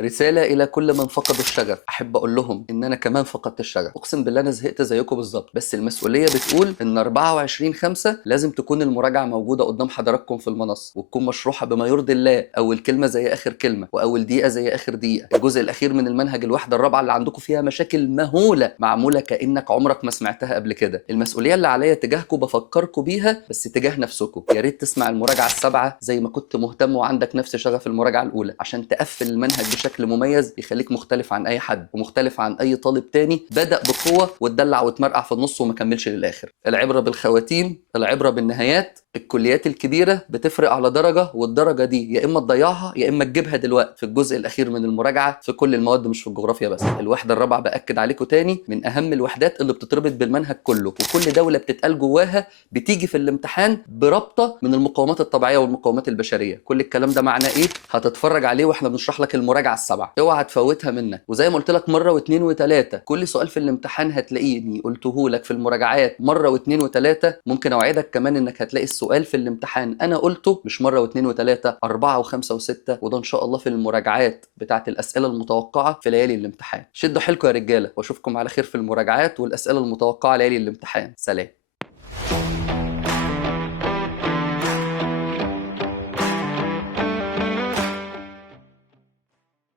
رسالة إلى كل من فقدوا الشغف، أحب أقول لهم إن أنا كمان فقدت الشغف، أقسم بالله أنا زهقت زيكم بالظبط، بس المسؤولية بتقول إن 24/5 لازم تكون المراجعة موجودة قدام حضراتكم في المنصة، وتكون مشروحة بما يرضي الله، أول كلمة زي آخر كلمة، وأول دقيقة زي آخر دقيقة. الجزء الأخير من المنهج الوحدة الرابعة اللي عندكم فيها مشاكل مهولة معمولة كأنك عمرك ما سمعتها قبل كده. المسؤولية اللي عليا تجاهكم بفكركم بيها، بس تجاه نفسكم. يا ريت تسمع المراجعة السبعة زي ما كنت مهتم وعندك نفس شغف المراجعة الأولى، عشان تقفل المنهج بشكل مميز يخليك مختلف عن اي حد ومختلف عن اي طالب تاني بدأ بقوة واتدلع واتمرقع في النص وما كملش للاخر. العبرة بالخواتيم، العبرة بالنهايات. الكليات الكبيرة بتفرق على درجة، والدرجة دي يا اما تضيعها يا اما تجيبها دلوقتي في الجزء الاخير من المراجعة في كل المواد مش في الجغرافيا بس. الوحدة الرابعة باكد عليكم تاني من اهم الوحدات اللي بتتربط بالمنهج كله، وكل دولة بتتقال جواها بتيجي في الامتحان بربطة من المقاومات الطبيعية والمقاومات البشرية. كل الكلام ده معناه ايه؟ هتتفرج عليه واحنا بنشرح لك المراجعة السبعة، اوعى تفوتها منك. وزي ما قلت لك مره واثنين وثلاثه، كل سؤال في الامتحان هتلاقيني قلته لك في المراجعات مره واثنين وثلاثه. ممكن اوعدك كمان انك هتلاقي السؤال في الامتحان انا قلته مش مره واثنين وثلاثه، اربعه وخمسه وسته، وده ان شاء الله في المراجعات بتاعت الاسئله المتوقعه في ليالي الامتحان. شدوا حيلكم يا رجاله، واشوفكم على خير في المراجعات والاسئله المتوقعه ليالي الامتحان. سلام.